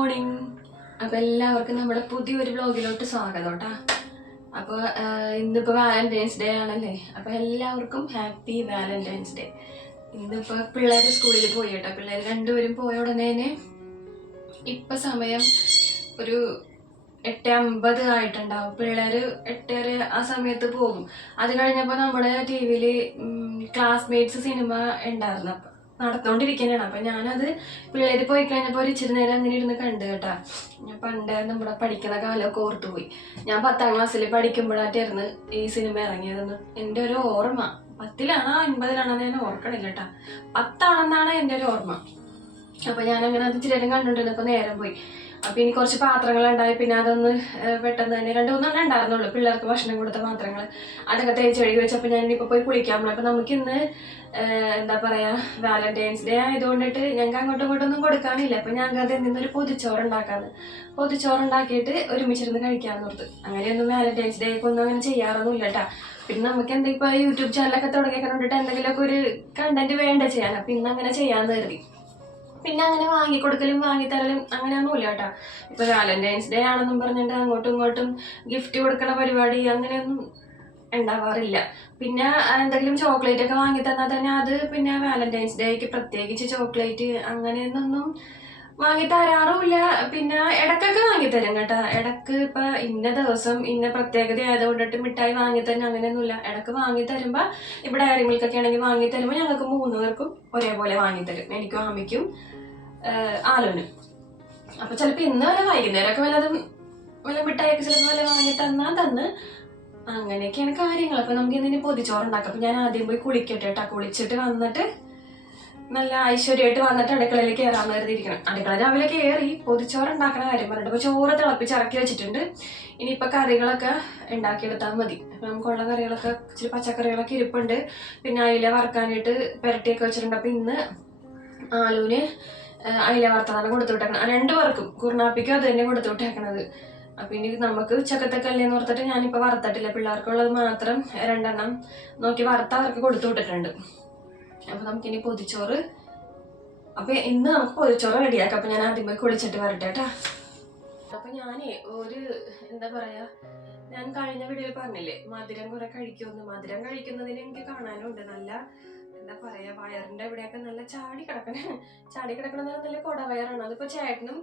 Morning. അപ്പോൾ എല്ലാവർക്കും നമ്മുടെ പുതിയൊരു വ്ലോഗിലോട്ട് സ്വാഗതം കേട്ടോ. അപ്പോൾ ഇന്നിപ്പോൾ വാലന്റൈൻസ് ഡേ ആണല്ലേ. അപ്പോൾ എല്ലാവർക്കും ഹാപ്പി വാലന്റൈൻസ് ഡേ. ഇന്നിപ്പോൾ പിള്ളേർ സ്കൂളിൽ പോയി കേട്ടോ. പിള്ളേർ രണ്ടുപേരും പോയ ഉടനെ ഇപ്പം സമയം ഒരു 8:50 ആയിട്ടുണ്ടാവും. പിള്ളേർ 8:30 ആ സമയത്ത് പോകും. അത് കഴിഞ്ഞപ്പോൾ നമ്മുടെ ടി വിയിൽ ക്ലാസ്മേറ്റ്സ് സിനിമ ഉണ്ടായിരുന്നു. നടന്നുകൊണ്ടിരിക്കാനാണ്. അപ്പം ഞാനത് പിള്ളേർ പോയി കഴിഞ്ഞപ്പോൾ ഒരു ഇച്ചിരി നേരം അങ്ങനെ ഇരുന്ന് കണ്ടു കേട്ടാ. ഞാൻ പണ്ട് നമ്മുടെ പഠിക്കുന്ന കാലമൊക്കെ ഓർത്തുപോയി. ഞാൻ 10ാം ക്ലാസ്സിൽ പഠിക്കുമ്പോഴായിട്ടായിരുന്നു ഈ സിനിമ ഇറങ്ങിയതെന്ന് എൻ്റെ ഒരു ഓർമ്മ. 10ലാണോ 9ലാണോ ഞാൻ ഓർക്കണില്ല കേട്ടാ. 10ആണെന്നാണ് എൻ്റെ ഒരു ഓർമ്മ. അപ്പം ഞാനങ്ങനെ അത് ഇച്ചിരി നേരം കണ്ടുകൊണ്ടിരുന്നപ്പോൾ നേരം പോയി. അപ്പം ഇനി കുറച്ച് പാത്രങ്ങളുണ്ടായി. പിന്നെ അതൊന്ന് പെട്ടെന്ന് തന്നെ 2-3 ഉണ്ടായിരുന്നുള്ളൂ പിള്ളേർക്ക് ഭക്ഷണം കൊടുത്ത പാത്രങ്ങൾ. അതൊക്കെ തേച്ച് കഴുകി വെച്ചപ്പോൾ ഞാൻ ഇനിയിപ്പോൾ പോയി കുളിക്കാൻ പോകണം. അപ്പം നമുക്കിന്ന് എന്താ പറയുക, വാലന്റൈൻസ് ഡേ ആയതുകൊണ്ടിട്ട് ഞങ്ങൾക്ക് അങ്ങോട്ടും ഇങ്ങോട്ടൊന്നും കൊടുക്കാനില്ല. അപ്പം ഞങ്ങൾക്ക് അതിൽ നിന്നൊരു പൊതിച്ചോറുണ്ടാക്കിയിട്ട് ഒരുമിച്ചിരുന്ന് കഴിക്കാമെന്ന് ഓർത്ത്. അങ്ങനെയൊന്നും വാലന്റൈൻസ് ഡേക്ക് ഒന്നും അങ്ങനെ ചെയ്യാറൊന്നുമില്ല കേട്ടോ. പിന്നെ നമുക്ക് എന്തെങ്കിലും ഇപ്പോൾ യൂട്യൂബ് ചാനലൊക്കെ തുടങ്ങിക്കൊണ്ടിട്ട് എന്തെങ്കിലുമൊക്കെ ഒരു കണ്ടന്റ് വേണ്ട ചെയ്യാൻ. അപ്പം ഇന്ന് അങ്ങനെ ചെയ്യാമെന്ന് കരുതി. പിന്നെ അങ്ങനെ വാങ്ങിക്കൊടുക്കലും വാങ്ങിത്തരലും അങ്ങനെയൊന്നുമില്ല കേട്ടോ. ഇപ്പോൾ വാലന്റൈൻസ് ഡേ ആണെന്നും പറഞ്ഞിട്ട് അങ്ങോട്ടും ഇങ്ങോട്ടും ഗിഫ്റ്റ് കൊടുക്കണ പരിപാടി അങ്ങനെയൊന്നും ഉണ്ടാവാറില്ല. പിന്നെ എന്തെങ്കിലും ചോക്ലേറ്റ് ഒക്കെ വാങ്ങി തന്നാൽ തന്നെ അത് പിന്നെ വാലന്റൈൻസ് ഡേക്ക് പ്രത്യേകിച്ച് ചോക്ലേറ്റ് അങ്ങനെയൊന്നും വാങ്ങി തരാറുമില്ല. പിന്നെ ഇടയ്ക്കൊക്കെ വാങ്ങിത്തരും കേട്ടോ. ഇടയ്ക്ക് ഇപ്പം ഇന്ന ദിവസം ഇന്ന പ്രത്യേകത ആയതുകൊണ്ടിട്ട് മിഠായി വാങ്ങിത്തരും അങ്ങനെയൊന്നുമില്ല. ഇടയ്ക്ക് വാങ്ങിത്തരുമ്പോൾ ഇവിടെ ഡയറി മിൽക്കൊക്കെ ആണെങ്കിൽ വാങ്ങിത്തരുമ്പോൾ ഞങ്ങൾക്ക് 3 പേർക്കും ഒരേപോലെ വാങ്ങിത്തരും. എനിക്കും ആമിക്കും ആലോനും. അപ്പം ചിലപ്പോൾ ഇന്ന് വല്ല വൈകുന്നേരമൊക്കെ വല്ല മിഠായിയൊക്കെ ചിലപ്പോൾ വല്ല വാങ്ങി തന്ന് അങ്ങനെയൊക്കെയാണ് കാര്യങ്ങൾ. അപ്പം നമുക്ക് ഇന്നിനി പൊതിച്ചോറുണ്ടാക്കാം. അപ്പം ഞാൻ ആദ്യം പോയി കുളിക്കട്ടെ കേട്ടോ. കുളിച്ചിട്ട് വന്നിട്ട് നല്ല ഐശ്വര്യമായിട്ട് വന്നിട്ട് അടുക്കളയിൽ കയറാമെന്ന് കരുതിയിരിക്കണം. അടുക്കള രാവിലെ കയറി പൊതിച്ചോറുണ്ടാക്കണ കാര്യം പറഞ്ഞിട്ട് അപ്പോൾ ചോറ് തിളപ്പിച്ച് ഇറക്കി വെച്ചിട്ടുണ്ട്. ഇനിയിപ്പോൾ കറികളൊക്കെ ഉണ്ടാക്കിയെടുത്താൽ മതി. അപ്പം നമുക്കുള്ള കറികളൊക്കെ ഇച്ചിരി പച്ചക്കറികളൊക്കെ ഇരിപ്പുണ്ട്. പിന്നെ അയില വറുക്കാനായിട്ട് പുരട്ടിയൊക്കെ വെച്ചിട്ടുണ്ട്. അപ്പം ഇന്ന് ആലൂന് അയില വറുത്തതാണ് കൊടുത്തു വിട്ടേക്കണം. 2 പേർക്കും കുറുനാപ്പിക്കും അത് തന്നെ കൊടുത്തു വിട്ടേക്കണത്. അപ്പം ഇനി നമുക്ക് ഉച്ചക്കത്തൊക്കെ അല്ലേന്ന് ഓർത്തിട്ട് ഞാനിപ്പോൾ വറുത്തിട്ടില്ല. പിള്ളേർക്കുള്ളത് മാത്രം 2 എണ്ണം നോക്കി വറുത്ത അവർക്ക് കൊടുത്തു വിട്ടിട്ടുണ്ട്. അപ്പം നമുക്കിനി പൊതിച്ചോറ്. അപ്പം ഇന്ന് നമുക്ക് പൊതിച്ചോറ് റെഡിയാക്കാം. അപ്പം ഞാൻ ആദ്യം പോയി കുളിച്ചിട്ട് വരട്ടെ കേട്ടാ. അപ്പം ഞാനേ എന്താ പറയുക, ഞാൻ കഴിഞ്ഞ വീഡിയോയിൽ പറഞ്ഞില്ലേ മധുരം കുറെ കഴിക്കുമെന്ന്. മധുരം കഴിക്കുന്നതിന് എനിക്ക് കാണാനുണ്ട്. നല്ല എന്താ പറയുക, വയറിൻ്റെ ഇവിടെയൊക്കെ നല്ല ചാടി കിടക്കണ നല്ല കുടവയറാണ്. അതിപ്പോൾ ചേട്ടനും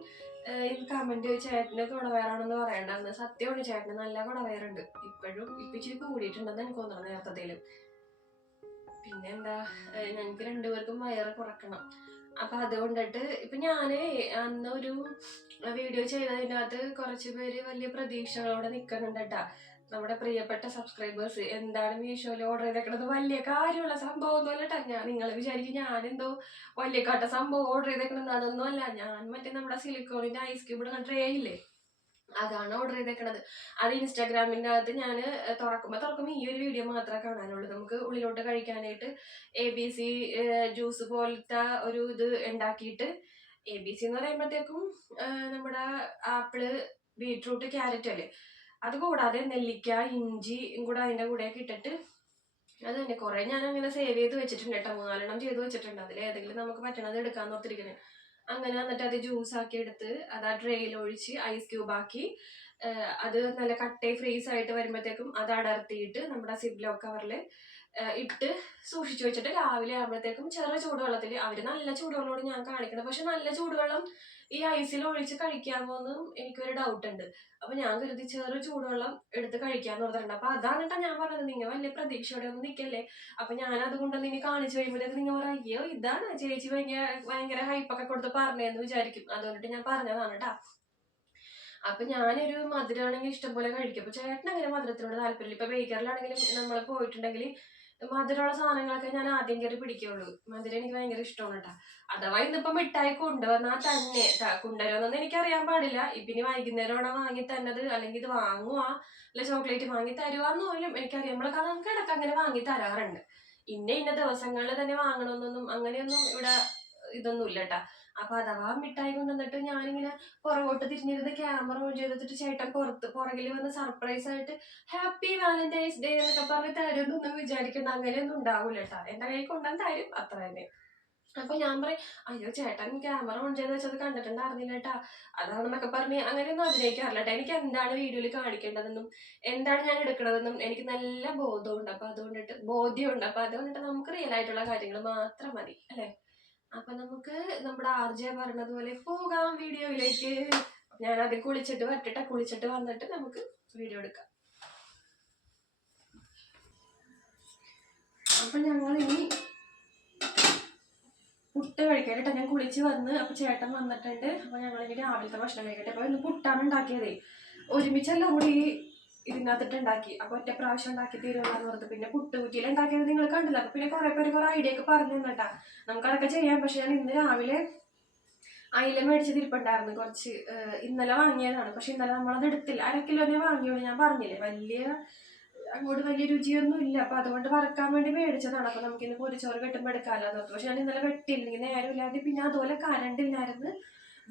കമന്റ് ചേട്ടന് കുടവയറാണെന്ന് പറയണ്ടെന്ന്. സത്യമാണ്, ചേട്ടന് നല്ല കുടവയറുണ്ട്. ഇപ്പം ഇച്ചിരി കൂടിയിട്ടുണ്ടെന്ന് എനിക്ക് തോന്നുന്നു നേരത്തേലും. പിന്നെ എന്താ, ഞങ്ങൾക്ക് 2 പേർക്കും വയറ് കുറക്കണം. അപ്പം അതുകൊണ്ടിട്ട് ഇപ്പം ഞാൻ അന്ന് ഒരു വീഡിയോ ചെയ്തതിനകത്ത് കുറച്ച് പേര് വലിയ പ്രതീക്ഷകളോടെ നിൽക്കുന്നുണ്ട് കേട്ടാ. നമ്മുടെ പ്രിയപ്പെട്ട സബ്സ്ക്രൈബേഴ്സ് എന്താണ് മീഷോയിൽ ഓർഡർ ചെയ്തേക്കണത്, വലിയ കാര്യമുള്ള സംഭവമൊന്നുമല്ല കേട്ടോ. നിങ്ങൾ വിചാരിക്കും ഞാനെന്തോ വലിയ കാട്ട സംഭവം ഓർഡർ ചെയ്തേക്കണമെന്ന്. അതൊന്നും അല്ല. ഞാൻ മറ്റേ നമ്മുടെ സിലിക്കോണിൻ്റെ ഐസ് ക്യൂബ് ട്രേ ഇല്ലേ, അതാണ് ഓർഡർ ചെയ്തേക്കണത്. അത് ഇൻസ്റ്റാഗ്രാമിൻ്റെ അകത്ത് ഞാൻ തുറക്കുമ്പോൾ ഈ ഒരു വീഡിയോ മാത്രമേ കാണാനുള്ളൂ. നമുക്ക് ഉള്ളിലോട്ട് കഴിക്കാനായിട്ട് ABC ജ്യൂസ് പോലത്തെ ഒരു ഇത് ഉണ്ടാക്കിയിട്ട്, ABC എന്ന് പറയുമ്പോഴത്തേക്കും നമ്മുടെ ആപ്പിള്, ബീട്രൂട്ട്, ക്യാരറ്റ് അല്ലേ, അത് കൂടാതെ നെല്ലിക്ക, ഇഞ്ചി കൂടെ അതിൻ്റെ കൂടെയൊക്കെ ഇട്ടിട്ട് അത് തന്നെ കുറേ ഞാൻ അങ്ങനെ സേവ് ചെയ്ത് വെച്ചിട്ടുണ്ട് കേട്ടോ. 3-4 ചെയ്ത് വെച്ചിട്ടുണ്ട്. അതിൽ ഏതെങ്കിലും നമുക്ക് പറ്റണത് എടുക്കാന്ന് ഓർത്തിരിക്കണേ. അങ്ങനെ വന്നിട്ട് അത് ജ്യൂസ് ആക്കി എടുത്ത് അത് ആ ട്രേയിൽ ഒഴിച്ച് ഐസ് ക്യൂബ് ആക്കി അത് നല്ല കട്ടേ ഫ്രീസ് ആയിട്ട് വരുമ്പോഴത്തേക്കും അത് അടർത്തിയിട്ട് നമ്മുടെ സിബ്ലോ കവറിൽ ഇട്ട് സൂക്ഷിച്ചു വെച്ചിട്ട് രാവിലെ ആകുമ്പോഴത്തേക്കും ചെറു ചൂടുവെള്ളത്തിൽ, അവർ നല്ല ചൂടുവെള്ളമാണ് ഞാൻ കാണിക്കണം, പക്ഷെ നല്ല ചൂടുവെള്ളം ഈ ഐസിൽ ഒഴിച്ച് കഴിക്കാമോന്നും എനിക്കൊരു ഡൗട്ട് ഉണ്ട്. അപ്പൊ ഞാൻ കരുതി ചെറു ചൂടുവെള്ളം എടുത്ത് കഴിക്കാന്ന് പറഞ്ഞിട്ടുണ്ട്. അപ്പൊ അതാണ് കേട്ടോ ഞാൻ പറഞ്ഞത്, നിങ്ങൾ വലിയ പ്രതീക്ഷയോടെ ഒന്നും നിൽക്കല്ലേ. അപ്പൊ ഞാൻ അതുകൊണ്ടൊന്ന് ഇനി കാണിച്ചു കഴിയുമ്പോഴത്തേക്ക് നിങ്ങൾ പറയാം, അയ്യോ ഇതാണ് ചേച്ചി ഭയങ്കര ഹൈപ്പൊക്കെ കൊടുത്ത് പറഞ്ഞതെന്ന് വിചാരിക്കും. അതുകൊണ്ടിട്ട് ഞാൻ പറഞ്ഞതാണ് കേട്ടാ. അപ്പൊ ഞാനൊരു മധുരമാണെങ്കിൽ ഇഷ്ടംപോലെ കഴിക്കും. അപ്പൊ ചേട്ടൻ അങ്ങനെ മധുരത്തിനോട് താല്പര്യമില്ല. ഇപ്പൊ ബേക്കറിലാണെങ്കിലും നമ്മൾ പോയിട്ടുണ്ടെങ്കിൽ മധുരമുള്ള സാധനങ്ങളൊക്കെ ഞാൻ ആദ്യം കയറി പിടിക്കുള്ളൂ. മധുരം എനിക്ക് ഭയങ്കര ഇഷ്ടമാണ് കേട്ടോ. അഥവാ ഇന്നിപ്പോ മിഠായി കൊണ്ടുവന്നാൽ തന്നെ കൊണ്ടുവരുമെന്നൊന്നും എനിക്കറിയാൻ പാടില്ല. ഇപ്പിനി വൈകുന്നേരമാണ് വാങ്ങി തന്നത്, അല്ലെങ്കിൽ ഇത് വാങ്ങുക അല്ല ചോക്ലേറ്റ് വാങ്ങി തരുവാന്ന് പോലും എനിക്കറിയാം. നമ്മളൊക്കെ നമുക്ക് ഇടയ്ക്ക് അങ്ങനെ വാങ്ങി തരാറുണ്ട്. ഇന്ന ദിവസങ്ങളിൽ തന്നെ വാങ്ങണമെന്നൊന്നും അങ്ങനെയൊന്നും ഇവിടെ ഇതൊന്നുമില്ല കേട്ടാ. അപ്പൊ അഥവാ മിഠായി കൊണ്ടുവന്നിട്ട് ഞാനിങ്ങനെ പുറകോട്ട് തിരിഞ്ഞിരുന്ന് ക്യാമറ ഓൺ ചെയ്തിട്ട് ചേട്ടൻ പുറകിൽ വന്ന് സർപ്രൈസ് ആയിട്ട് ഹാപ്പി വാലന്റൈൻസ് ഡേ എന്നൊക്കെ പറഞ്ഞ് തരുന്നൊന്നും വിചാരിക്കണ്ട. അങ്ങനെയൊന്നും ഉണ്ടാവൂല കേട്ടാ. എന്റെ കയ്യിൽ കൊണ്ടുവന്ന് തരും, അത്ര തന്നെ. അപ്പൊ ഞാൻ പറയും അയ്യോ ചേട്ടൻ ക്യാമറ ഓൺ ചെയ്ത് വെച്ചത് കണ്ടിട്ടുണ്ടായിരുന്നില്ല കേട്ടാ, അതാണെന്നൊക്കെ പറഞ്ഞ് അങ്ങനെയൊന്നും അഭിനയിക്കാറില്ല കേട്ടോ. എനിക്ക് എന്താണ് വീഡിയോയിൽ കാണിക്കേണ്ടതെന്നും എന്താണ് ഞാൻ എടുക്കണതെന്നും എനിക്ക് നല്ല ബോധ്യമുണ്ട്. അപ്പൊ അതുകൊണ്ടിട്ട് നമുക്ക് റിയൽ ആയിട്ടുള്ള കാര്യങ്ങൾ മാത്രം മതി അല്ലെ. അപ്പൊ നമുക്ക് നമ്മുടെ RJ പറഞ്ഞത് പോലെ പോകാം വീഡിയോയിലേക്ക്. ഞാൻ അത് കുളിച്ചിട്ട് വന്നിട്ട് നമുക്ക് വീഡിയോ എടുക്കാം. അപ്പൊ ഞങ്ങൾ ഇനി പുട്ട് കഴിക്കാനായിട്ട് ഞാൻ കുളിച്ച് വന്ന്. അപ്പൊ ചേട്ടൻ വന്നിട്ടുണ്ട്. അപ്പൊ ഞങ്ങൾ ഇനി രാവിലത്തെ ഭക്ഷണം കഴിക്കട്ടെ. അപ്പൊ ഇന്ന് പുട്ടാണ് ഉണ്ടാക്കിയതേ. ഒരുമിച്ചെല്ലാം കൂടി ഇതിനകത്തിട്ട് ഉണ്ടാക്കി. അപ്പൊ ഒറ്റ പ്രാവശ്യം ഉണ്ടാക്കി തീരുമാനം ഓർത്ത്. പിന്നെ പുട്ടുകുറ്റിയിൽ ഉണ്ടാക്കിയത് നിങ്ങൾ കണ്ടില്ല. അപ്പൊ പിന്നെ കുറെ പേര് കുറെ ഐഡിയ ഒക്കെ പറഞ്ഞു തന്നിട്ടാ നമുക്ക് അതൊക്കെ ചെയ്യാം. പക്ഷെ ഞാൻ ഇന്ന് രാവിലെ അയില മേടിച്ചതിരിപ്പുണ്ടായിരുന്നു കുറച്ച്. ഇന്നലെ വാങ്ങിയതാണ്. പക്ഷെ ഇന്നലെ നമ്മളത് എടുത്തില്ല. 1/2 കിലോനെ വാങ്ങിയുള്ളൂ. ഞാൻ പറഞ്ഞില്ലേ അങ്ങോട്ട് വലിയ രുചിയൊന്നും ഇല്ല. അപ്പൊ അതുകൊണ്ട് വറക്കാൻ വേണ്ടി മേടിച്ചതാണ്. അപ്പൊ നമുക്ക് ഇന്ന് പൊരിച്ചോറ് കെട്ടുമ്പോൾ എടുക്കാമല്ലോ എന്ന് ഓർത്തു. പക്ഷെ ഞാൻ ഇന്നലെ വെട്ടിയില്ലെങ്കിൽ നേരം ഇല്ലാതെ. പിന്നെ അതുപോലെ കറണ്ട് ഇല്ലായിരുന്നു,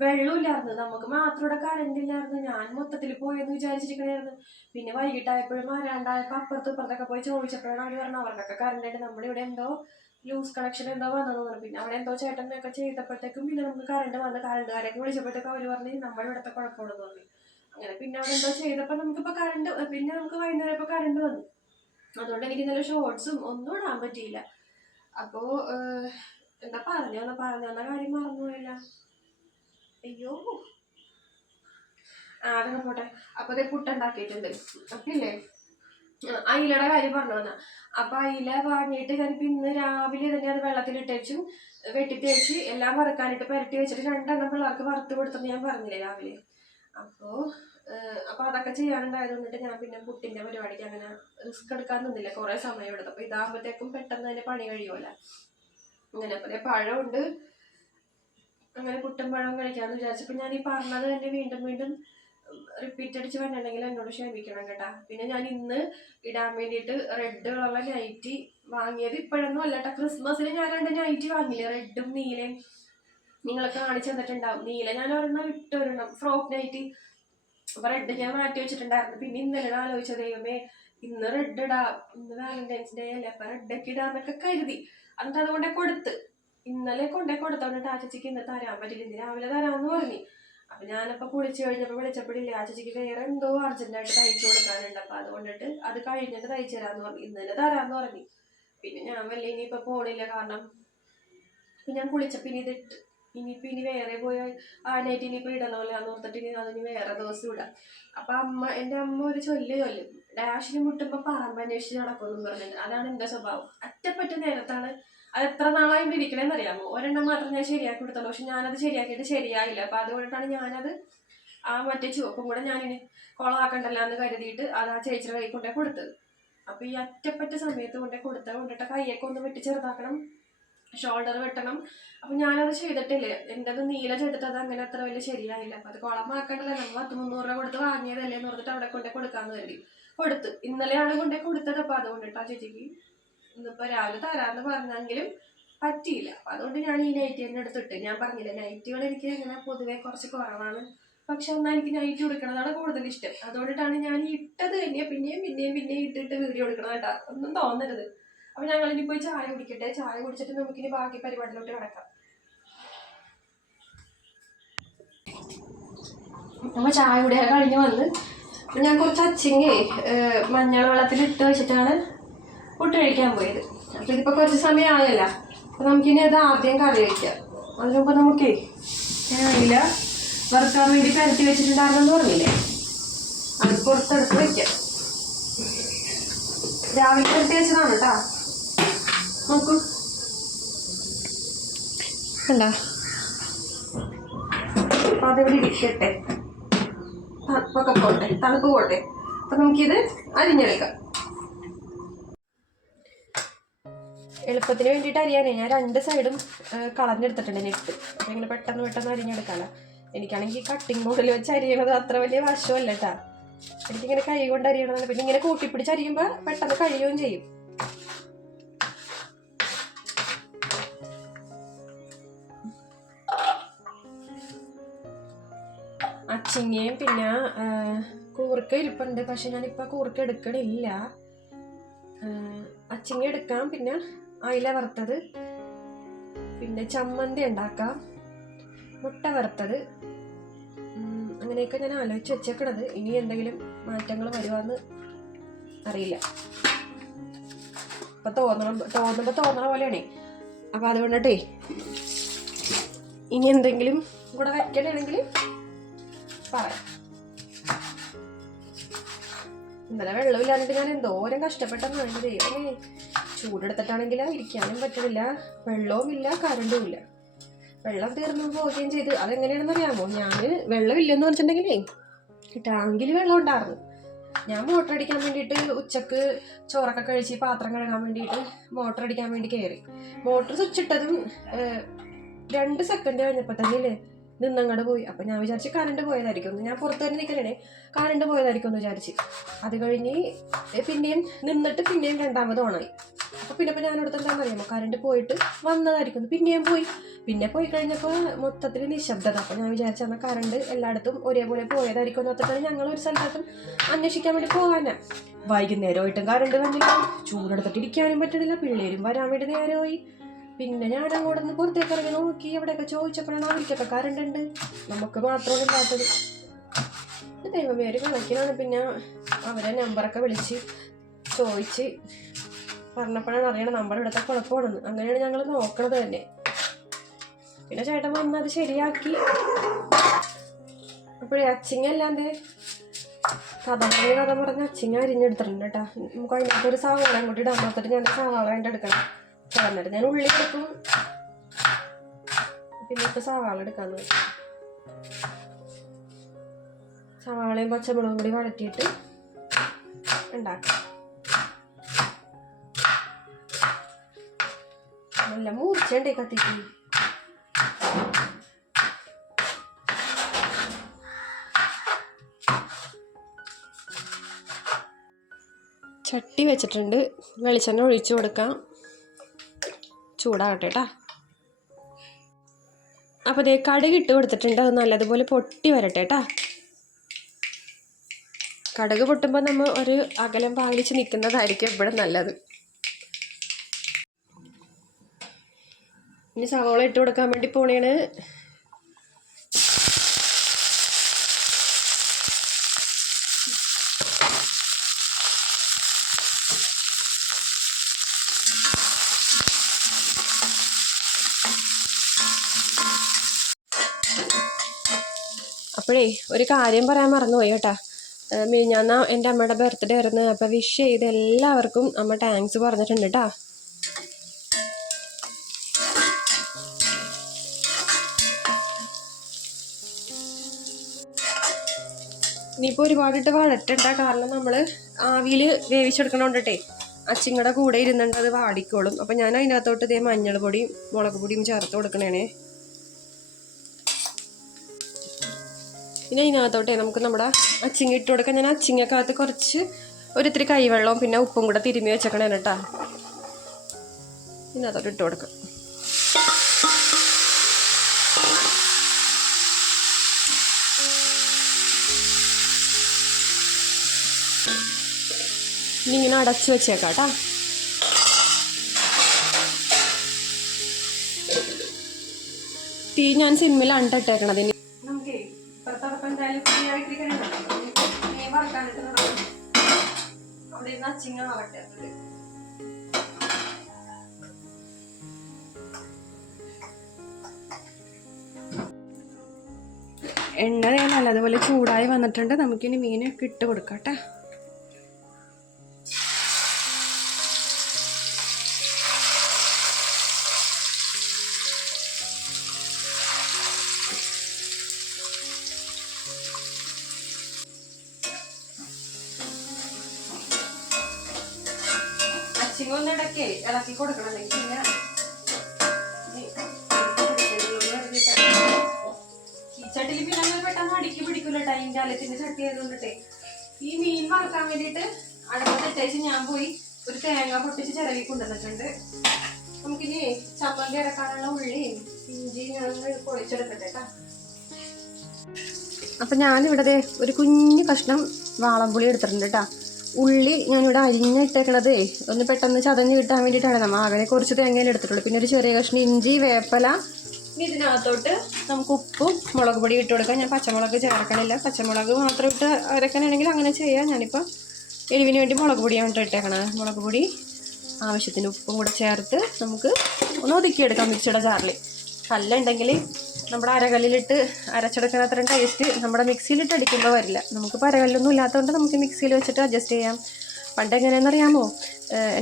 വെള്ളമില്ലായിരുന്നു. നമുക്ക് മാത്രം ഇവിടെ കറണ്ട് ഇല്ലായിരുന്നു. ഞാൻ മൊത്തത്തിൽ പോയെന്ന് വിചാരിച്ചിരിക്കണായിരുന്നു. പിന്നെ വൈകിട്ടായപ്പോഴും വരാണ്ടായപ്പോൾ അപ്പുറത്തും ഇപ്പുറത്തൊക്കെ പോയി ചോദിച്ചപ്പോഴാണ് അവർ പറഞ്ഞു അവർക്കൊക്കെ കറണ്ട് ഉണ്ട്, നമ്മുടെ ഇവിടെ എന്തോ ലൂസ് കണക്ഷൻ എന്തോ വന്നെന്ന് പറഞ്ഞു. പിന്നെ അവിടെ എന്തോ ചേട്ടനൊക്കെ ചെയ്തപ്പോഴത്തേക്കും പിന്നെ നമുക്ക് കറണ്ട് വന്ന്. കറണ്ടുകാരൊക്കെ വിളിച്ചപ്പോഴത്തേക്കും അവർ പറഞ്ഞ് നമ്മുടെ ഇവിടുത്തെ കുഴപ്പമുണ്ടെന്ന് പറഞ്ഞു. അങ്ങനെ പിന്നെ അവിടെ എന്തോ ചെയ്തപ്പോൾ നമുക്കിപ്പോൾ കറണ്ട്, പിന്നെ നമുക്ക് വൈകുന്നേരം ഇപ്പോൾ കറണ്ട് വന്നു. അതുകൊണ്ട് എനിക്ക് ഇന്നലെ ഷോർട്സും ഒന്നും ഇടാൻ പറ്റിയില്ല. അപ്പോ എന്താ പറഞ്ഞ കാര്യം മറന്നുപോയില്ല. അയ്യോ, അതൊക്കെ പോട്ടെ. അപ്പൊ അതേ പുട്ടുണ്ടാക്കിയിട്ടുണ്ട്. അപ്പൊ ഇല്ലേ അയിലയുടെ കാര്യം പറഞ്ഞു വന്ന. അപ്പൊ അയില വാങ്ങിയിട്ട് ഞാനിപ്പോ ഇന്ന് രാവിലെ തന്നെ അത് വെള്ളത്തിലിട്ടേച്ചും വെട്ടിത്തേച്ച് എല്ലാം വറുക്കാനായിട്ട് പുരട്ടി വെച്ചിട്ട് 2 പിള്ളേർക്ക് വറുത്ത് കൊടുത്തെന്ന് ഞാൻ പറഞ്ഞില്ലേ രാവിലെ. അപ്പൊ അതൊക്കെ ചെയ്യാനുണ്ടായത് കൊണ്ടിട്ട് ഞാൻ പിന്നെ പുട്ടിന്റെ പരിപാടിക്ക് അങ്ങനെ റിസ്ക് എടുക്കാൻ നിന്നില്ല. കുറെ സമയം എടുത്തു. അപ്പൊ ഇതാകുമ്പോഴത്തേക്കും പെട്ടെന്ന് തന്നെ പണി കഴിയുമല്ല. അങ്ങനെ അപ്പൊ പഴമുണ്ട്. അങ്ങനെ പുട്ടും പഴവും കഴിക്കാന്ന് വിചാരിച്ചപ്പോ ഞാൻ ഈ പറഞ്ഞത് തന്നെ വീണ്ടും റിപ്പീറ്റ് അടിച്ച് പറഞ്ഞിട്ടുണ്ടെങ്കിൽ എന്നോട് ക്ഷമിക്കണം കേട്ടാ. പിന്നെ ഞാൻ ഇന്ന് ഇടാൻ വേണ്ടിയിട്ട് റെഡ് കളറുള്ള നൈറ്റി വാങ്ങിയത് ഇപ്പോഴൊന്നും അല്ല കേട്ടോ. ക്രിസ്മസിന് ഞാൻ 2 നൈറ്റി വാങ്ങിയില്ലേ, റെഡും നീലയും. നിങ്ങളൊക്കെ കാണിച്ചു തന്നിട്ടുണ്ടാവും. നീല ഞാൻ ഒരെണ്ണം ഫ്രോക്ക് നൈറ്റി. അപ്പൊ റെഡ് ഞാൻ മാറ്റി വെച്ചിട്ടുണ്ടായിരുന്നു. പിന്നെ ഇന്നലെ ആലോചിച്ചത് ദൈവമേ ഇന്ന് റെഡ് ഇടാം, ഇന്ന് വാലന്റൈൻസ് ഡേ അല്ലേ, അപ്പൊ റെഡൊക്കെ ഇടാന്നൊക്കെ കരുതി. എന്നിട്ട് അതുകൊണ്ടേ കൊടുത്ത്. ഇന്നലെ കൊടുത്തോണ്ടിട്ട് ആ ചേച്ചിക്ക് ഇന്ന് തരാൻ പറ്റില്ല, ഇന്ന് രാവിലെ തരാമെന്ന് പറഞ്ഞു. അപ്പൊ ഞാനപ്പോ കുളിച്ച് കഴിഞ്ഞപ്പോ വിളിച്ചപ്പോഴില്ലേ ആ ചേച്ചിക്ക് വേറെ എന്തോ അർജന്റായിട്ട് തയ്ച്ചു കൊടുക്കാനുണ്ട്. അപ്പൊ അതുകൊണ്ടിട്ട് അത് കഴിഞ്ഞിട്ട് തയ്ച്ചു തരാന്ന് പറഞ്ഞു. ഇന്നലെ തരാന്ന് പറഞ്ഞു. പിന്നെ ഞാൻ വല്ല ഇനിയിപ്പൊ പോണില്ല. കാരണം ഞാൻ കുളിച്ചപ്പോ ഇനി വേറെ പോയി ആ നൈറ്റ് ഇനിയിപ്പോ ഇടണമല്ലോ എന്ന് ഓർത്തിട്ട് ഇനി അതിന് വേറെ ദിവസം ഇടാം. അപ്പൊ എന്റെ അമ്മ ഒരു ചൊല്ലും ഡാഷിന് മുട്ടുമ്പോ പറമ്പ് അന്വേഷിച്ച് നടക്കുമെന്നും പറഞ്ഞിട്ട്. അതാണ് എന്റെ സ്വഭാവം. അറ്റപ്പറ്റ നേരത്താണ്. അത് എത്ര നാളായിട്ട് ഇരിക്കണേന്ന് അറിയാമോ? ഒരെണ്ണം മാത്രം ഞാൻ ശരിയാക്കി കൊടുത്തുള്ളൂ. പക്ഷെ ഞാനത് ശരിയാക്കിയിട്ട് ശരിയായില്ല. അപ്പൊ അതുകൊണ്ടിട്ടാണ് ഞാനത് മറ്റേ ചുവപ്പും കൂടെ ഞാനിനി കുളമാക്കണ്ടല്ലോ എന്ന് കരുതിയിട്ട് അത് ആ ചേച്ചിയുടെ കൈ കൊണ്ടേ കൊടുത്തത്. അപ്പൊ ഈ അറ്റപ്പറ്റ സമയത്ത് കൊണ്ടിട്ട് കൈയൊക്കെ ഒന്ന് വെട്ടി ചെറുതാക്കണം, ഷോൾഡർ വെട്ടണം. അപ്പൊ ഞാനത് ചെയ്തിട്ടില്ലേ. എൻ്റെ അത് നീല ചെയ്തിട്ട് അത് അങ്ങനെ അത്ര വലിയ ശരിയായില്ല. അപ്പൊ അത് കുളമാക്കണ്ടല്ലോ, നമ്മൾ 300 രൂപ കൊടുത്ത് വാങ്ങിയതല്ലേ എന്ന് പറഞ്ഞിട്ട് അവിടെ കൊണ്ടേ കൊടുക്കാന്ന് കരുതി കൊടുത്ത്. ഇന്നലെയാണ് കൊണ്ടേ കൊടുത്തത്. അപ്പൊ അതുകൊണ്ടിട്ട് ആ ചേച്ചിക്ക് ഇന്നിപ്പോ രാവിലെ തരാന്ന് പറഞ്ഞെങ്കിലും പറ്റിയില്ല. അപ്പൊ അതുകൊണ്ട് ഞാൻ ഈ നൈറ്റി തന്നെ എടുത്തിട്ട്. ഞാൻ പറഞ്ഞില്ല നൈറ്റികൾ എനിക്ക് ഇങ്ങനെ പൊതുവെ കുറച്ച് കുറവാണ്. പക്ഷെ എന്നാൽ എനിക്ക് നൈറ്റി കൊടുക്കണതാണ് കൂടുതൽ ഇഷ്ടം. അതുകൊണ്ടിട്ടാണ് ഞാൻ ഇട്ടത് തന്നെ പിന്നെയും ഇട്ടിട്ട് വീഡിയോ എടുക്കണം കേട്ടാ. ഒന്നും തോന്നരുത്. അപ്പൊ ഞങ്ങളിനി പോയി ചായ കുടിക്കട്ടെ. ചായ കുടിച്ചിട്ട് നമുക്കിനി ബാക്കി പരിപാടിയിലോട്ട് കിടക്കാം. നമ്മ ചായ കുടിയൊക്കെ കഴിഞ്ഞ് വന്ന് ഞാൻ കുറച്ച് അച്ചിങ്ങ മഞ്ഞൾ വെള്ളത്തിൽ ഇട്ട് വെച്ചിട്ടാണ് പുട്ട് കഴിക്കാൻ പോയത്. അപ്പൊ ഇതിപ്പോ കുറച്ച് സമയം ആയല്ല. അപ്പൊ നമുക്കിനി അത് ആദ്യം കറി വയ്ക്കാം. അതിന് മുമ്പ് നമുക്കേ ഇല വറുക്കാൻ വേണ്ടി പരത്തി വെച്ചിട്ടുണ്ടായിരുന്നെന്ന് പറഞ്ഞില്ലേ, അത് പുറത്തെടുത്ത് വെക്കാം. രാവിലെ പരത്തി വെച്ചതാണ് കേട്ടാ. നോക്കൂ കണ്ടാ. അപ്പൊ അതിവിടെ ഇരിക്കട്ടെ, തണുപ്പ് പോട്ടെ. അപ്പൊ നമുക്കിത് അരിഞ്ഞെടുക്കാം. എളുപ്പത്തിന് വേണ്ടിയിട്ട് അരിയാനേ ഞാൻ 2 സൈഡും കളഞ്ഞെടുത്തിട്ടുണ്ട് നെറ്റ്. അപ്പം ഇങ്ങനെ പെട്ടെന്ന് അരിഞ്ഞെടുക്കാമല്ലോ. എനിക്കാണെങ്കിൽ കട്ടിങ് ബോർഡിൽ വെച്ച് അരിയണത് അത്ര വലിയ വശമല്ല കേട്ടാ. എനിക്കിങ്ങനെ കൈ കൊണ്ട് അരിയണതല്ല. പിന്നെ ഇങ്ങനെ കൂട്ടിപ്പിടിച്ച് അരിയുമ്പോൾ പെട്ടെന്ന് കഴിയുകയും ചെയ്യും. അച്ചിങ്ങയും പിന്നെ കൂർക്ക ഇരിപ്പുണ്ട്. പക്ഷെ ഞാനിപ്പോൾ കൂർക്ക എടുക്കണില്ല. അച്ചിങ്ങ എടുക്കാം. പിന്നെ അയില വറുത്തത് പിന്നെ ചമ്മന്തി ഉണ്ടാക്കാം, മുട്ട വറുത്തത്, അങ്ങനെയൊക്കെ ഞാൻ ആലോചിച്ച് വെച്ചേക്കണത്. ഇനി എന്തെങ്കിലും മാറ്റങ്ങൾ വരുവാന്ന് അറിയില്ല. ഇപ്പം തോന്നണ പോലെയാണേ. അപ്പം അതുകൊണ്ടേ ഇനി എന്തെങ്കിലും കൂടെ വയ്ക്കണമെങ്കിൽ പറയാം. ഇന്നലെ വെള്ളമില്ലാന്നിട്ട് ഞാൻ എന്തോരം കഷ്ടപ്പെട്ടെന്നാണ് ദൈവമേ. ചൂടെടുത്തിട്ടാണെങ്കിൽ ഇരിക്കാനും പറ്റുന്നില്ല, വെള്ളവും ഇല്ല, കറണ്ടും ഇല്ല. വെള്ളം തീർന്നു പോവുകയും ചെയ്ത്. അതെങ്ങനെയാണെന്ന് അറിയാമോ? ഞാൻ വെള്ളമില്ലെന്ന് പറഞ്ഞിട്ടുണ്ടെങ്കിലേ ടാങ്കിൽ വെള്ളം ഉണ്ടായിരുന്നു. ഞാൻ മോട്ടർ അടിക്കാൻ വേണ്ടിയിട്ട് ഉച്ചക്ക് ചോറൊക്കെ കഴിച്ച് പാത്രം കഴുകാൻ വേണ്ടിയിട്ട് മോട്ടർ അടിക്കാൻ വേണ്ടി കയറി. മോട്ടർ സ്വിച്ച് ഇട്ടതും 2 സെക്കൻഡ് കഴിഞ്ഞപ്പോൾ തന്നെ നിന്നങ്ങോട്ട് പോയി. അപ്പം ഞാൻ വിചാരിച്ച് കറണ്ട് പോയതായിരിക്കും. ഞാൻ പുറത്ത് തന്നെ നിൽക്കണേ, കറണ്ട് പോയതായിരിക്കും എന്ന് വിചാരിച്ച്. അത് കഴിഞ്ഞ് പിന്നെയും നിന്നിട്ട് പിന്നെയും 2ാമത് ഓണായി. അപ്പോൾ പിന്നെ ഞാനിവിടുത്തെ എന്താണെന്ന് അറിയാമോ, കറണ്ട് പോയിട്ട് വന്നതായിരിക്കും. പിന്നെയും പിന്നെ പോയി കഴിഞ്ഞപ്പോൾ മൊത്തത്തിൽ നിശബ്ദത. അപ്പോൾ ഞാൻ വിചാരിച്ചു എന്നാൽ കറണ്ട് എല്ലായിടത്തും ഒരേപോലെ പോയതായിരിക്കും എന്ന് ഓർത്തിട്ട് ഞങ്ങൾ ഒരു സ്ഥലത്തും അന്വേഷിക്കാൻ വേണ്ടി പോകാനാ. വൈകുന്നേരമായിട്ടും കറണ്ട് വന്നില്ല, ചൂടെടുത്തിട്ട് ഇരിക്കാനും പറ്റണില്ല, പിള്ളേരും വരാൻ വേണ്ടി നേരമായി. പിന്നെ ഞാൻ അങ്ങോട്ട് നിന്ന് പുറത്തേക്ക് ഇറങ്ങി നോക്കി, എവിടെയൊക്കെ ചോദിച്ചപ്പോഴാണ് അവർക്കൊക്കെ കറണ്ട് ഉണ്ട്, നമുക്ക് മാത്രമാണ് ഇല്ലാത്തത്. ദൈവമേ, ഒരു കണക്കിനാണ്. പിന്നെ അവരെ നമ്പറൊക്കെ വിളിച്ച് ചോദിച്ച് പറഞ്ഞപ്പോഴാണ് അറിയണം നമ്മുടെ ഇവിടുത്തെ കുഴപ്പമാണെന്ന്. അങ്ങനെയാണ് ഞങ്ങൾ നോക്കണത് തന്നെ. പിന്നെ ചേട്ടൻ വന്ന് അത് ശരിയാക്കി. അപ്പോഴേ അച്ചിങ്ങ അല്ലാതെ കഥ പറഞ്ഞ് അച്ചിങ്ങ അരിഞ്ഞെടുത്തിട്ടുണ്ട് കേട്ടോ. നമുക്ക് അതിനകത്തൊരു സവാള അങ്ങോട്ട് ഇടാൻ നോക്കിയിട്ട് ഞാൻ സവാള അതിൻ്റെ എടുക്കണം. എന്നിട്ട് ഞാൻ ഉള്ളി എടുക്കും, പിന്നെ ഇപ്പോൾ സവാള എടുക്കാന്ന് വെച്ചു. സവാളയും പച്ചമുളകും കൂടി വഴറ്റിയിട്ട് ഉണ്ടാക്കാം. നല്ല മൂർച്ചയുണ്ടേ കത്തിക്ക്. ചട്ടി വെച്ചിട്ടുണ്ട്, വെളിച്ചെണ്ണ ഒഴിച്ചു കൊടുക്കാം. ചൂടാകട്ടെ കേട്ടോ. അപ്പോൾ അതേ കടുക് ഇട്ട് കൊടുത്തിട്ടുണ്ട്. അത് നല്ലതുപോലെ പൊട്ടി വരട്ടെ കേട്ടോ. കടുക് പൊട്ടുമ്പോൾ നമ്മൾ ഒരു അകലം പാലിച്ച് നിൽക്കുന്നതായിരിക്കും ഇവിടെ നല്ലത്. ഇനി സവാള ഇട്ട് കൊടുക്കാൻ വേണ്ടി പോണേണ്. അപ്പോഴേ ഒരു കാര്യം പറയാൻ മറന്നുപോയി കേട്ടാ. ഞാൻ എൻ്റെ അമ്മയുടെ ബർത്ത്ഡേ ആയിരുന്നു. അപ്പോൾ വിഷ് ചെയ്ത് എല്ലാവർക്കും അമ്മ താങ്ക്സ് പറഞ്ഞിട്ടുണ്ട് കേട്ടാ. ഇനിയിപ്പോൾ ഒരുപാടിട്ട് വഴറ്റണ്ട, കാരണം നമ്മൾ ആവിയിൽ വേവിച്ചെടുക്കണോണ്ടിട്ടേ അച്ചിങ്ങടെ കൂടെ ഇരുന്നുണ്ട് അത് വാടിക്കോളും. അപ്പം ഞാൻ അതിനകത്തോട്ട് ഇതേ മഞ്ഞൾ പൊടിയും മുളക് പൊടിയും ചേർത്ത് കൊടുക്കണേ. പിന്നെ ഇതിനകത്തോട്ടെ നമുക്ക് നമ്മുടെ അച്ചിങ്ങ ഇട്ട് കൊടുക്കാം. ഞാൻ അച്ചിങ്ങക്കകത്ത് കുറച്ച് ഒരിത്തിരി കൈവെള്ളവും പിന്നെ ഉപ്പും കൂടെ തിരുമ്മി വെച്ചേക്കണേ കേട്ടോ. ഇതിനകത്തോട്ട് ഇട്ട് കൊടുക്കാം. ഇനി ഇങ്ങനെ അടച്ചു വെച്ചേക്കാം കേട്ടോ. തീ ഞാൻ സിമ്മിലാണ് ഇട്ടേക്കണത്. ഇനി നമുക്കേ ഇപ്പുറത്തോടൊപ്പം എന്തായാലും ഫ്രീ ആയിട്ടിരിക്കണം. മീൻ വറക്കാനിട്ട് തുടങ്ങും. അവിടെ ഇരുന്ന് അച്ചിങ്ങ ആവട്ടെ. എണ്ണ നല്ലതുപോലെ ചൂടായി വന്നിട്ടുണ്ട്. നമുക്കിനി മീനൊക്കെ ഇട്ട് കൊടുക്കാം കേട്ടോ. അച്ചിങ്ങൊന്നും ഇളക്കി കൊടുക്കണം. പിന്നെ ചട്ടിയിൽ പിന്നെ പെട്ടെന്ന് അടുക്കി പിടിക്കൂല. ടൈം കാലത്തിന്റെ ചട്ടി ആയതുകൊണ്ടിട്ടേ ഈ മീൻ വറക്കാൻ വേണ്ടിയിട്ട് അടുപ്പത്തിട്ടേച്ച് ഞാൻ പോയി ഒരു തേങ്ങ പൊട്ടിച്ച് ചിരവി കൊണ്ടുവന്നിട്ടുണ്ട്. നമുക്കിനി ചമ്മന്തി ഇറക്കാനുള്ള ഉള്ളിയും ഇഞ്ചിയും ഞാൻ പൊളിച്ചെടുക്കട്ടെ കേട്ടോ. അപ്പം ഞാനിവിടെ ഒരു കുഞ്ഞു കഷ്ണം വാളംപുളി എടുത്തിട്ടുണ്ട് കേട്ടോ. ഉള്ളി ഞാനിവിടെ അരിഞ്ഞിട്ടേക്കണതേ ഒന്ന് പെട്ടെന്ന് ചതഞ്ഞ് കിട്ടാൻ വേണ്ടിയിട്ടാണ്. നമ്മൾ ആകെ കുറച്ച് തേങ്ങയിൽ എടുത്തിട്ടുള്ളൂ. പിന്നെ ഒരു ചെറിയ കഷ്ണം ഇഞ്ചി, വേപ്പല. ഇതിനകത്തോട്ട് നമുക്ക് ഉപ്പും മുളക് പൊടി ഇട്ട് കൊടുക്കാം. ഞാൻ പച്ചമുളക് ചേർക്കണില്ല. പച്ചമുളക് മാത്രം ഇട്ട് അരക്കാനാണെങ്കിൽ അങ്ങനെ ചെയ്യാം. ഞാനിപ്പോൾ എരിവിന് വേണ്ടി മുളക് പൊടിയാണ് ഇട്ടേക്കണത്. മുളക് പൊടി ആവശ്യത്തിന് ഉപ്പും കൂടെ ചേർത്ത് നമുക്ക് ഒന്ന് ഒതുക്കിയെടുക്കാം മിക്സിയുടെ ജാറിൽ. കല്ലുണ്ടെങ്കിൽ നമ്മുടെ അരകല്ലിലിട്ട് അരച്ചെടുക്കുന്ന അത്രയും ടേസ്റ്റ് നമ്മുടെ മിക്സിയിലിട്ട് അടിക്കുമ്പോൾ വരില്ല. നമുക്കിപ്പോൾ അരകല്ലൊന്നും ഇല്ലാത്തതുകൊണ്ട് നമുക്ക് മിക്സിയിൽ വെച്ചിട്ട് അഡ്ജസ്റ്റ് ചെയ്യാം. പണ്ട് എങ്ങനെയാണെന്നറിയാമോ,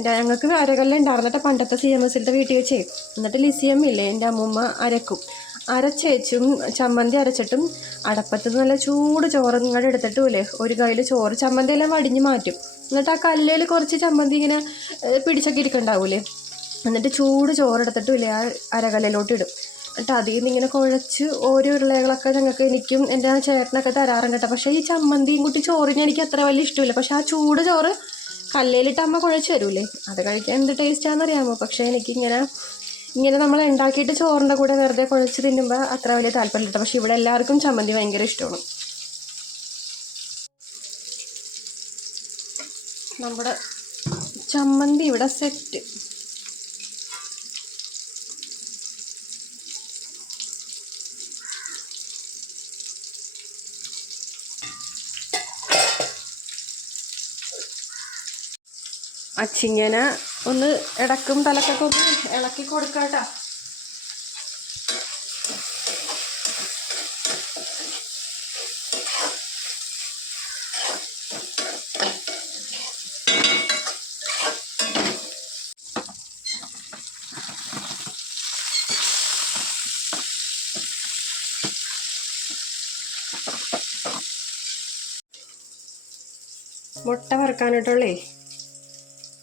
ഞങ്ങൾക്ക് അരകല്ല് ഉണ്ടായിരുന്നിട്ട് പണ്ടത്തെ CMSലത്തെ വീട്ടിൽ വെച്ചേ. എന്നിട്ട് ലിസിയം ഇല്ലേ, എൻ്റെ അമ്മൂമ്മ അരച്ചേച്ചും ചമ്മന്തി അരച്ചിട്ടും അടപ്പത്ത് നല്ല ചൂട് ചോറ് ഇങ്ങോട്ട് എടുത്തിട്ടുമില്ലേ ഒരു കയ്യിൽ ചോറ് ചമ്മന്തി എല്ലാം വടിഞ്ഞ് മാറ്റും. എന്നിട്ട് ആ കല്ലിൽ കുറച്ച് ചമ്മന്തി ഇങ്ങനെ പിടിച്ചൊക്കെ ഇരിക്കണ്ടാവൂലേ, എന്നിട്ട് ചൂട് ചോറെടുത്തിട്ടുമില്ലേ ആ അരകല്ലിലോട്ട് ഇടും. എന്നിട്ട് അതിൽ നിന്ന് ഇങ്ങനെ കുഴച്ച് ഓരോ ഉരുളകളൊക്കെ എനിക്കും എൻ്റെ ചേട്ടനൊക്കെ തരാറുണ്ട് കേട്ടോ. പക്ഷേ ഈ ചമ്മന്തിയും കൂട്ടി ചോറിന് എനിക്ക് അത്ര വലിയ ഇഷ്ടമില്ല. പക്ഷേ ആ ചൂട് ചോറ് കല്ലിലിട്ട് അമ്മ കുഴച്ച് തരൂലേ, അത് കഴിക്കാൻ എന്ത് ടേസ്റ്റാണെന്നറിയാമോ. പക്ഷേ ഇങ്ങനെ നമ്മൾ ഉണ്ടാക്കിയിട്ട് ചോറിൻ്റെ കൂടെ വെറുതെ കുഴച്ച് തിന്നുമ്പോൾ അത്ര വലിയ താല്പര്യം കിട്ടും. പക്ഷേ ഇവിടെ എല്ലാവർക്കും ചമ്മന്തി ഭയങ്കര ഇഷ്ടമാണ്. നമ്മുടെ ചമ്മന്തി ഇവിടെ സെറ്റ്. അച്ചിങ്ങനെ ഒന്ന് ഇടക്കും തലക്കൊക്കെ ഒന്ന് ഇളക്കി കൊടുക്കാട്ടോ. മുട്ട വറുക്കാനായിട്ടുള്ളേ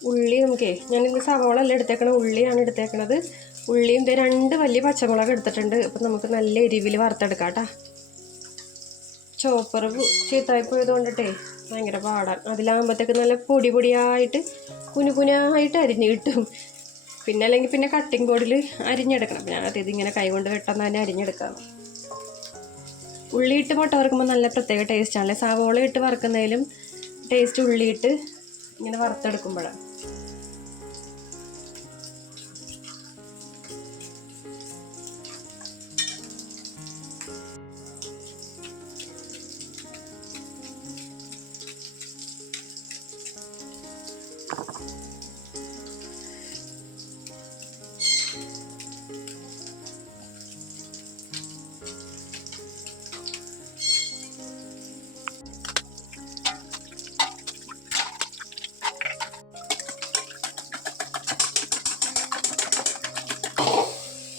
ഉള്ളി ഞാനിന്ന് സവാള അല്ല എടുത്തേക്കണത്, ഉള്ളിയാണ് എടുത്തേക്കണത്. ഉള്ളിയും 2 വലിയ പച്ചമുളക് എടുത്തിട്ടുണ്ട്. അപ്പം നമുക്ക് നല്ല എരിവിൽ വറുത്തെടുക്കാം കേട്ടോ. ചോപ്പർ ചീത്തായി പോയത് കൊണ്ടിട്ടേ ഭയങ്കര പാടാണ്. അതിലാകുമ്പോഴത്തേക്ക് നല്ല പൊടിയായിട്ട് കുനുകുനായിട്ട് അരിഞ്ഞ് കിട്ടും. അല്ലെങ്കിൽ കട്ടിംഗ് ബോർഡിൽ അരിഞ്ഞെടുക്കണം. ഞാൻ ഇതിങ്ങനെ കൈകൊണ്ട് വെട്ടം തന്നെ അരിഞ്ഞെടുക്കാം. ഉള്ളിയിട്ട് മുട്ട വറുക്കുമ്പോൾ നല്ല പ്രത്യേക ടേസ്റ്റാണല്ലേ. സവാള ഇട്ട് വറുക്കുന്നതിലും ടേസ്റ്റ് ഉള്ളിയിട്ട് ഇങ്ങനെ വറുത്തെടുക്കുമ്പോഴാണ്.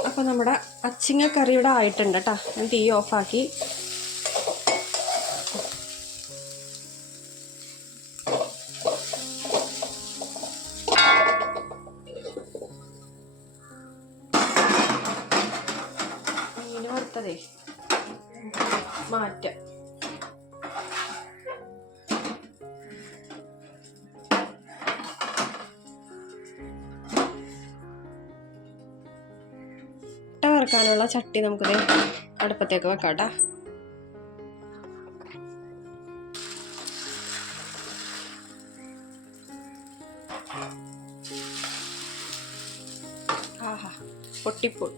അപ്പോൾ നമ്മുടെ അച്ചിങ്ങ കറി ഇവിടെ ആയിട്ടുണ്ട് കേട്ടോ. ഞാൻ തീ ഓഫാക്കി. മീൻ വറുത്തതേ മാറ്റാം. വറുക്കാനുള്ള ചട്ടി നമുക്കിത് അടുപ്പത്തേക്ക് വെക്കാം കേട്ടോ. ആഹാ പൊട്ടിപ്പോയി.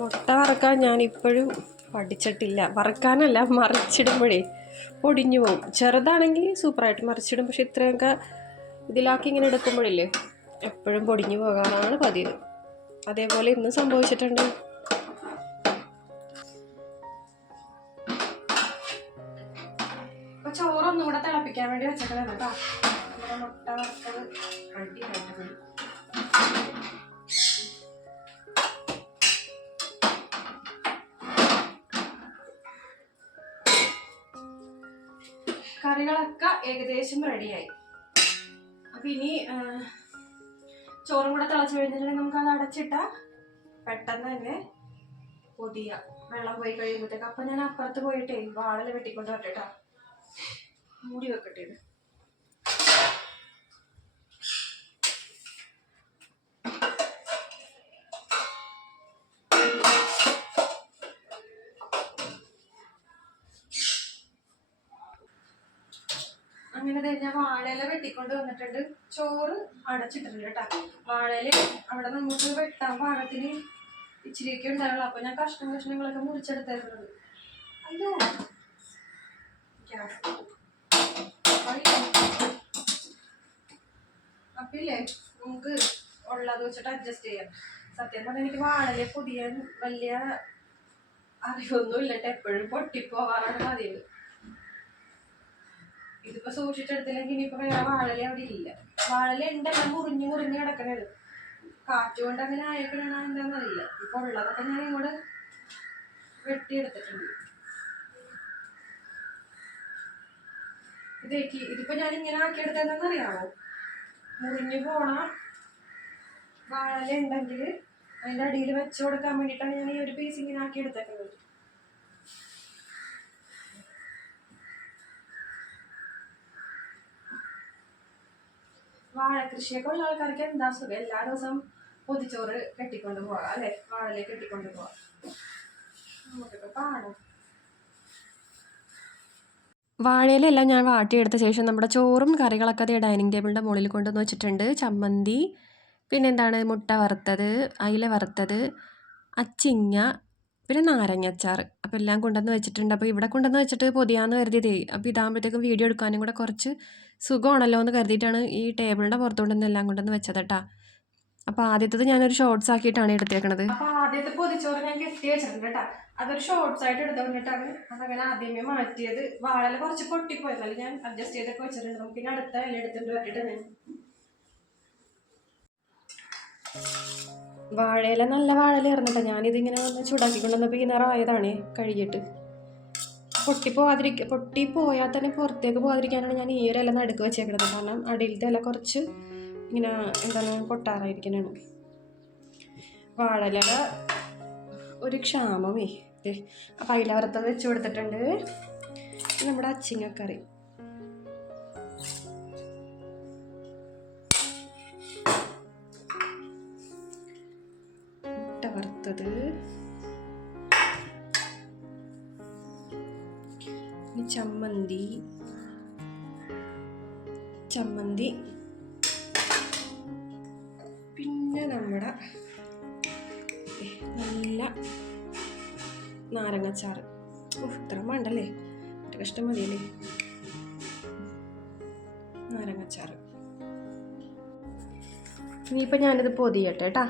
മുട്ട വറുക്കാൻ ഞാനിപ്പോഴും പഠിച്ചിട്ടില്ല. വറുക്കാനല്ല, മറിച്ചിടുമ്പോഴേ പൊടിഞ്ഞു പോകും. ചെറുതാണെങ്കിൽ സൂപ്പറായിട്ട് മറിച്ചിടും. പക്ഷെ ഇത്രയൊക്കെ ഇതിലാക്കി ഇങ്ങനെ എടുക്കുമ്പോഴില്ലേ എപ്പോഴും പൊടിഞ്ഞു പോകാറാണ് പതിവ്. അതേപോലെ ഇന്ന് സംഭവിച്ചിട്ടുണ്ട്. അപ്പോൾ ചോറൊന്നും കൂടെ തിളപ്പിക്കാൻ വേണ്ടി വെച്ചേക്കണം കേട്ടോ. മുട്ട വറുത്തത് റെഡിയായിട്ടുണ്ട്. കറികളൊക്കെ ഏകദേശം റെഡിയായി. അപ്പം ഇനി ചോറും കൂടെ തിളച്ച് കഴിഞ്ഞിട്ടുണ്ടെങ്കിൽ നമുക്കത് അടച്ചിട്ടാൽ പെട്ടെന്ന് തന്നെ പൊതിയാം, വെള്ളം പോയി കഴിയുമ്പോഴത്തേക്ക്. അപ്പം ഞാൻ അപ്പുറത്ത് പോയിട്ടേ വാഴല വെട്ടിക്കൊണ്ട് വരട്ടെട്ടാ. മൂടി വെക്കട്ടെ ഇത്. ഞാൻ വാഴയില വെട്ടിക്കൊണ്ട് വന്നിട്ടുണ്ട്. ചോറ് അടച്ചിട്ടുണ്ട് കേട്ടോ. വാഴയില അവിടെ നമുക്ക് വെട്ടാൻ പാകത്തിന് ഇച്ചിരിയൊക്കെ ഉണ്ടാവുള്ളൂ. അപ്പൊ ഞാൻ കഷ്ണങ്ങളൊക്കെ മുറിച്ചെടുത്തിരുന്നത്. അയ്യോ അപ്പില്ലേ നമുക്ക് ഉള്ളത് വെച്ചിട്ട് അഡ്ജസ്റ്റ് ചെയ്യാം. സത്യം പറഞ്ഞാൽ എനിക്ക് വാഴയില പുതിയ വലിയ അറിവൊന്നും ഇല്ലട്ടെ. എപ്പോഴും പൊട്ടിപ്പോവാറാണ് പതിവ്. ഇതിപ്പോ സൂക്ഷിച്ചെടുത്തില്ലെങ്കിൽ ഇനിയിപ്പോ വേറെ വാഴല അവിടെ ഇല്ല. വാഴല ഉണ്ടെല്ലാം മുറിഞ്ഞ് കിടക്കണത്. കാറ്റുകൊണ്ട് അങ്ങനെ ആയപ്പോഴാണ് എന്താണെന്നറിയില്ല. ഇപ്പൊ ഉള്ളതൊക്കെ ഞാൻ ഇങ്ങോട്ട് വെട്ടിയെടുത്തിട്ടുണ്ട്. ഇതിപ്പോ ഞാൻ ഇങ്ങനെ ആക്കിയെടുത്തതെന്നറിയാമോ? മുറിഞ്ഞു പോണ വാഴല ഉണ്ടെങ്കിൽ അതിന്റെ അടിയിൽ വെച്ചു കൊടുക്കാൻ വേണ്ടിയിട്ടാണ് ഞാൻ ഈ ഒരു പീസ് ഇങ്ങനെ ആക്കിയെടുത്തേക്കുന്നത്. വാഴ കൃഷിയൊക്കെ ഉള്ള ആൾക്കാർക്ക് എന്താ സുഖം, എല്ലാ ദിവസവും പൊതിച്ചോറ് കെട്ടിക്കൊണ്ട് പോവാം അല്ലെ, വാഴയില കെട്ടിക്കൊണ്ട് പോവാം. നമുക്കൊക്കെ കാണും. വാഴയിലെല്ലാം ഞാൻ വാട്ടിയെടുത്ത ശേഷം നമ്മുടെ ചോറും കറികളൊക്കെ അതേ ഡൈനിങ് ടേബിളിൻ്റെ മുകളിൽ കൊണ്ടുവന്ന് വെച്ചിട്ടുണ്ട്. ചമ്മന്തി, പിന്നെന്താണ് മുട്ട വറുത്തത്, അയില വറുത്തത്, അച്ചിങ്ങ, പിന്നെ നാരങ്ങച്ചാർ. അപ്പോൾ എല്ലാം കൊണ്ടുവന്ന് വെച്ചിട്ടുണ്ട്. അപ്പോൾ ഇവിടെ കൊണ്ടുവന്ന് വെച്ചിട്ട് പൊതിയാന്ന് കരുതിയതേ. അപ്പോൾ ഇതാകുമ്പോഴത്തേക്കും വീഡിയോ എടുക്കാനും കൂടെ കുറച്ച് സുഖമാണല്ലോ എന്ന് കരുതിയിട്ടാണ് ഈ ടേബിളിൻ്റെ പുറത്തുകൊണ്ടുവന്ന് എല്ലാം കൊണ്ടുവന്ന് വെച്ചത് കേട്ടോ. അപ്പോൾ ആദ്യത്തത് ഞാനൊരു ഷോർട്സ് ആക്കിയിട്ടാണ് എടുത്തേക്കണത്. അപ്പോൾ ആദ്യത്തെ പൊതിച്ചോറ് ഞാൻ കെട്ടി വെച്ചിട്ടുണ്ട് കേട്ടോ. അതൊരു ഷോർട്സ് ആയിട്ട് എടുത്തുകൊണ്ടിട്ടാണ് അതങ്ങനെ ആദ്യമേ മാറ്റിയത്. വാഴയില കുറച്ച് പൊട്ടിപ്പോയതല്ലേ, ഞാൻ അഡ്ജസ്റ്റ് ചെയ്തൊക്കെ വെച്ചിട്ടുണ്ട്. നമുക്ക് ഇനി അടുത്ത ഇല എടുത്തിട്ട് പറ്റിയിട്ട് വാഴയില നല്ല വാഴയില ഇറന്നിട്ടോ. ഞാനിതിങ്ങനെ ഒന്ന് ചൂടാക്കിക്കൊണ്ടുവന്നപ്പോൾ ഈ നിറം ആയതാണ് കഴുകിയിട്ട്. പൊട്ടിപ്പോയാൽ തന്നെ പുറത്തേക്ക് പോകാതിരിക്കാനാണ് ഞാൻ ഈ ഒരു ഇല നടുക്ക് വെച്ചേക്കുന്നത്. കാരണം അടിയിലത്തെ ഇല കുറച്ച് ഇങ്ങനെ എന്താണ് പൊട്ടാറായിരിക്കാനാണ്. വാഴയില ഒരു ക്ഷാമമേ. അപ്പം അയില വറുത്തത് വെച്ച് കൊടുത്തിട്ടുണ്ട്. നമ്മുടെ അച്ചിങ്ങക്കറി, മുട്ട വറുത്തത്, ചമ്മന്തി, പിന്നെ നമ്മുടെ നല്ല നാരങ്ങച്ചാറ്. ഇത്ര വേണ്ടല്ലേ, ഒരു കഷ്ടം മതിയല്ലേ നാരങ്ങച്ചാറ്. ഇനിയിപ്പോൾ ഞാനിത് പൊതിയട്ടെ കേട്ടാ.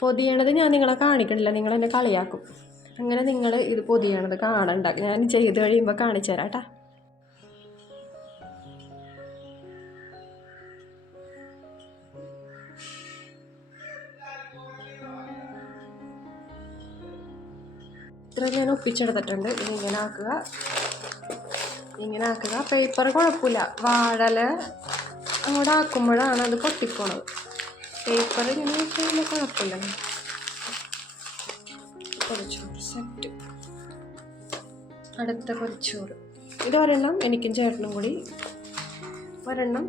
പൊതിയണത് ഞാൻ നിങ്ങളെ കാണിക്കണില്ല, നിങ്ങളെന്നെ കളിയാക്കും. അങ്ങനെ നിങ്ങൾ ഇത് പൊതിയണത് കാണണ്ട, ഞാൻ ചെയ്ത് കഴിയുമ്പോൾ കാണിച്ചു തരാം കേട്ടാ. ഇത്ര ഞാൻ ഒപ്പിച്ചെടുത്തിട്ടുണ്ട്. ഇങ്ങനെ ആക്കുക. പേപ്പർ കുഴപ്പമില്ല, വാഴല അങ്ങോട്ട് ആക്കുമ്പോഴാണ് അത് പൊട്ടിപ്പോണത്. പേപ്പർ ഇങ്ങനെ വെച്ചാൽ കുഴപ്പമില്ല. പൊതിച്ചോറ് സെറ്റ്. അടുത്ത പൊതിച്ചോറ് ഇത് ഒരെണ്ണം എനിക്കും ചേട്ടനും കൂടി, ഒരെണ്ണം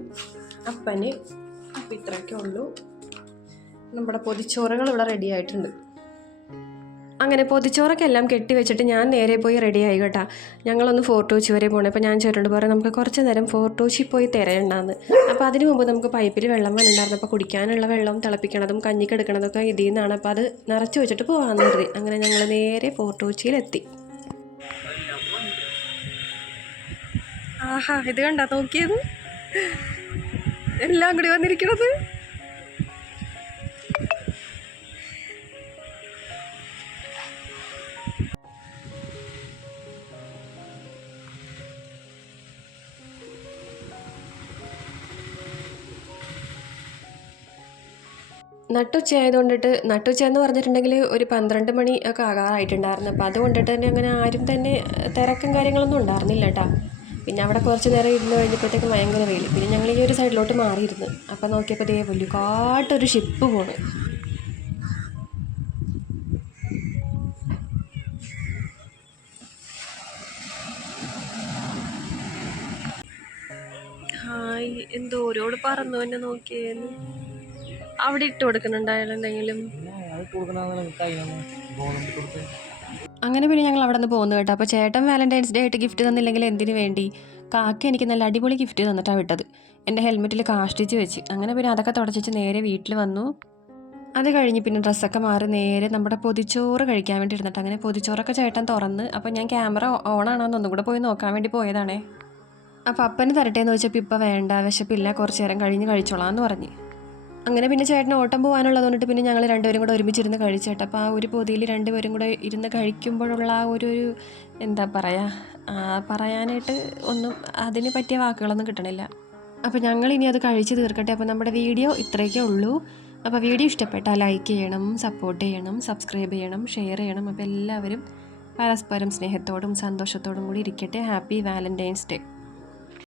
അപ്പന്. അപ്പം ഇത്രയൊക്കെ ഉള്ളൂ. നമ്മുടെ പൊതിച്ചോറുകൾ ഇവിടെ റെഡി ആയിട്ടുണ്ട്. അങ്ങനെ പൊതിച്ചോറൊക്കെ എല്ലാം കെട്ടി വെച്ചിട്ട് ഞാൻ നേരെ പോയി റെഡിയായി കേട്ടോ. ഞങ്ങളൊന്ന് ഫോർട്ട് കൊച്ചി വരെ പോകണം. അപ്പോൾ ഞാൻ ചേട്ടനോട് പറയാം നമുക്ക് കുറച്ച് നേരം ഫോർട്ട് കൊച്ചി പോയി തിരയുണ്ടാന്ന്. അപ്പോൾ അതിന് മുമ്പ് നമുക്ക് പൈപ്പിൽ വെള്ളം വന്നിട്ടുണ്ടായിരുന്നു. അപ്പോൾ കുടിക്കാനുള്ള വെള്ളം തിളപ്പിക്കണതും കഞ്ഞിക്കെടുക്കണതൊക്കെ ഇതിൽ നിന്നാണ്. അപ്പോൾ അത് നിറച്ച് വെച്ചിട്ട് പോകാമെന്ന് കരുതി. അങ്ങനെ ഞങ്ങൾ നേരെ ഫോർട്ട് കൊച്ചിയിലെത്തി. ആഹാ, ഇത് കണ്ടാ നോക്കിയത് എല്ലാം കൂടി വന്നിരിക്കണത്. നട്ടുച്ച ആയതുകൊണ്ടിട്ട്, നട്ടുച്ച എന്ന് പറഞ്ഞിട്ടുണ്ടെങ്കിൽ ഒരു 12 മണി ഒക്കെ ആകാറായിട്ടുണ്ടായിരുന്നു. അപ്പോൾ അതുകൊണ്ടിട്ട് തന്നെ അങ്ങനെ ആരും തന്നെ തിരക്കും കാര്യങ്ങളൊന്നും ഉണ്ടായിരുന്നില്ല കേട്ടോ. പിന്നെ അവിടെ കുറച്ച് നേരം ഇരുന്ന് കഴിഞ്ഞപ്പോഴത്തേക്ക് ഭയങ്കര വെയിൽ. പിന്നെ ഞങ്ങൾ ഈ ഒരു സൈഡിലോട്ട് മാറിയിരുന്നു. അപ്പോൾ നോക്കിയപ്പോൾ ദേ വലിയകാട്ടൊരു ഷിപ്പ് പോണ്. ഹായ്, എന്തോരോട് പറന്നു തന്നെ നോക്കിയേന്ന്. അവിടെ ഇട്ട് കൊടുക്കുന്നുണ്ടായാലും എന്തെങ്കിലും. അങ്ങനെ പിന്നെ ഞങ്ങൾ അവിടെ നിന്ന് പോകുന്നു കേട്ടോ. അപ്പോൾ ചേട്ടൻ വാലന്റൈൻസ് ഡേ ആയിട്ട് ഗിഫ്റ്റ് തന്നില്ലെങ്കിൽ എന്തിനു വേണ്ടി കാക്ക എനിക്ക് നല്ല അടിപൊളി ഗിഫ്റ്റ് തന്നിട്ടാണ് വിട്ടത്. എൻ്റെ ഹെൽമെറ്റിൽ കാഷ്ടിച്ച് വെച്ച്. അങ്ങനെ പിന്നെ അതൊക്കെ തുടച്ചിട്ട് നേരെ വീട്ടിൽ വന്നു. അത് കഴിഞ്ഞ് പിന്നെ ഡ്രസ്സൊക്കെ മാറി നേരെ നമ്മുടെ പൊതിച്ചോറ് കഴിക്കാൻ വേണ്ടി ഇരുന്നിട്ട് അങ്ങനെ പൊതിച്ചോറൊക്കെ ചേട്ടൻ തുറന്ന്. അപ്പോൾ ഞാൻ ക്യാമറ ഓണാണോന്ന് ഒന്നും കൂടെ പോയി നോക്കാൻ വേണ്ടി പോയതാണേ. അപ്പോൾ അപ്പന് തരട്ടേന്ന് ചോദിച്ചപ്പോൾ ഇപ്പം വേണ്ട, വിശപ്പില്ല, കുറച്ച് നേരം കഴിഞ്ഞ് കഴിച്ചോളാം എന്ന് പറഞ്ഞ്. അങ്ങനെ പിന്നെ ചേട്ടന് ഓട്ടം പോകാനുള്ളത് കൊണ്ടിട്ട് പിന്നെ ഞങ്ങൾ രണ്ടുപേരും കൂടെ ഒരുമിച്ചിരുന്ന് കഴിച്ചേട്ടാ. അപ്പോൾ ആ ഒരു പൊതിയിൽ രണ്ടുപേരും കൂടെ ഇരുന്ന് കഴിക്കുമ്പോഴുള്ള ആ ഒരു എന്താ പറയുക, പറയാനായിട്ട് ഒന്നും അതിന് പറ്റിയ വാക്കുകളൊന്നും കിട്ടണില്ല. അപ്പോൾ ഞങ്ങളിനി അത് കഴിച്ച് തീർക്കട്ടെ. അപ്പോൾ നമ്മുടെ വീഡിയോ ഇത്രയൊക്കെ ഉള്ളൂ. അപ്പോൾ വീഡിയോ ഇഷ്ടപ്പെട്ടാൽ ലൈക്ക് ചെയ്യണം, സപ്പോർട്ട് ചെയ്യണം, സബ്സ്ക്രൈബ് ചെയ്യണം, ഷെയർ ചെയ്യണം. അപ്പോൾ എല്ലാവരും പരസ്പരം സ്നേഹത്തോടും സന്തോഷത്തോടും കൂടി ഇരിക്കട്ടെ. Happy Valentine's day.